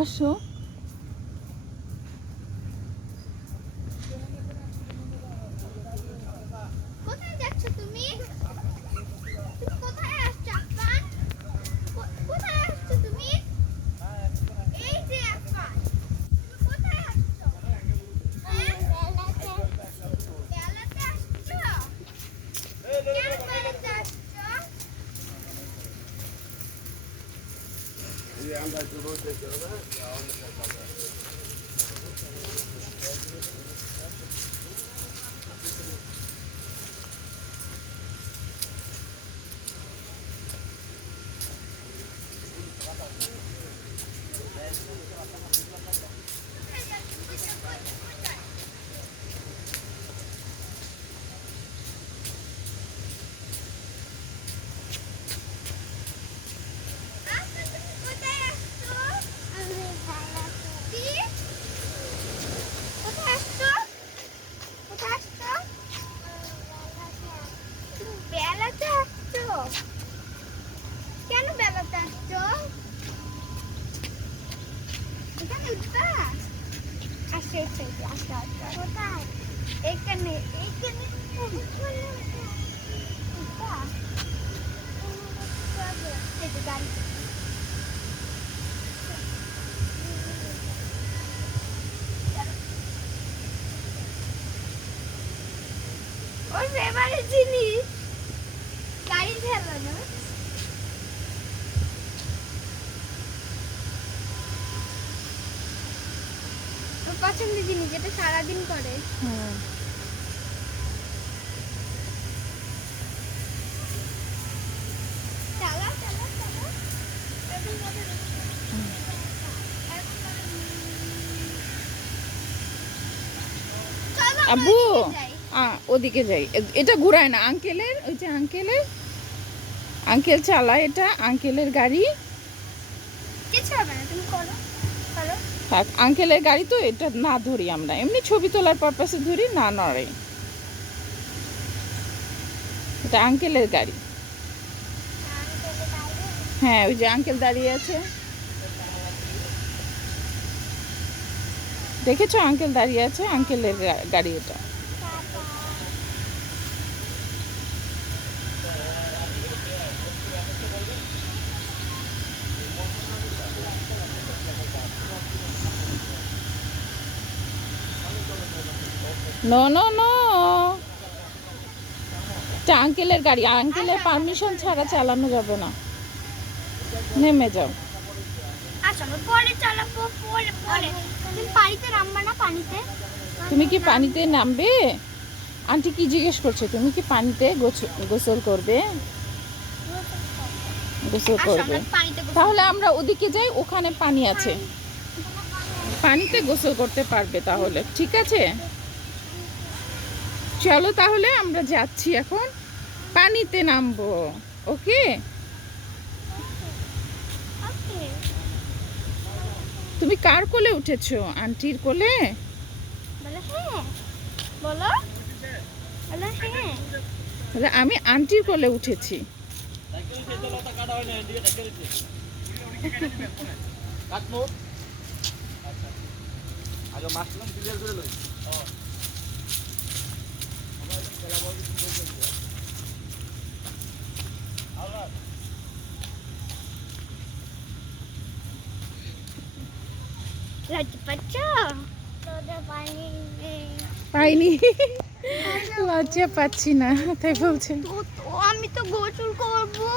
আসো। কোথায় যাচ্ছ তুমি? কোথায় আসছো আফান? কোথায় আসছো তুমি? এই যে আফান, তুমি কোথায় আসছো? বেলাতে আসছো? কেন বেলাতে আসছো? কোথায় যাচ্ছো? কোথায়? আফান, তুমি কোথায় আসছো? কি? কোথায় আসছো? কোথায় আসছো? তুমি বেলাতে আসছো? কেন বেলাতে আসছো? এখানে উঠবা? আসো আসো আসো আসো। কোথায়? এখানে এখানে উঠবা? এই যে গাড়ি। ওর ফেভারিট জিনিস গাড়ি চালানো। ওর পছন্দের জিনিস যেটা সারাদিন করে। হ্যাঁ। চালাও চালাও চালাও। চলো আমরা আব্বু, ওইদিকে যাই। ওদিকে যাই। এটা ঘুরায় না আঙ্কেলের, ওই যে আঙ্কেল চালায়, এটা আঙ্কেলের গাড়ি। কিছু হবে না, তুমি করো করো। থাক, আঙ্কেলের গাড়ি তো, এটা না ধরি আমরা, এমনি ছবি তোলার পারপাসে ধরি, না নড়ে। এটা আঙ্কেলের গাড়ি। হ্যাঁ, ওই যে আঙ্কেল দাঁড়িয়ে আছে, দেখেছো? আঙ্কেল দাঁড়িয়ে আছে, আঙ্কেলের গাড়ি এটা। নো নো নো, এটা আঙ্কেলের গাড়ি, আঙ্কেলের পারমিশন ছাড়া চালানো যাবে না। নেমে যাও। আচ্ছা আমরা পরে চালাবো, পরে পরে। তুমি পানিতে নামবা না? পানিতে তুমি কি পানিতে নামবে? আন্টি কি জিজ্ঞেস করছে, তুমি কি পানিতে গোসল করবে? গোসল আসো করবে? আমরা পানিতে গোসল তাহলে করি। আমরা ওদিকে যাই, ওখানে পানি আছে, পানিতে গোসল করতে পারবে তাহলে। ঠিক আছে, চলো তাহলে আমরা যাচ্ছি এখন, পানিতে নামবো। ওকে, ওকে। তুমি কার কোলে উঠেছো? আন্টির কোলে? বলো হ্যাঁ, বলো বলো হ্যাঁ। তাহলে আমি আন্টির কোলে উঠেছি। লজ্জা পাচ্ছ? তোদের পানি নেই। পাইনি, লজ্জা পাচ্ছি না তাই বলছেন। তো আমি তো গোসল করবো।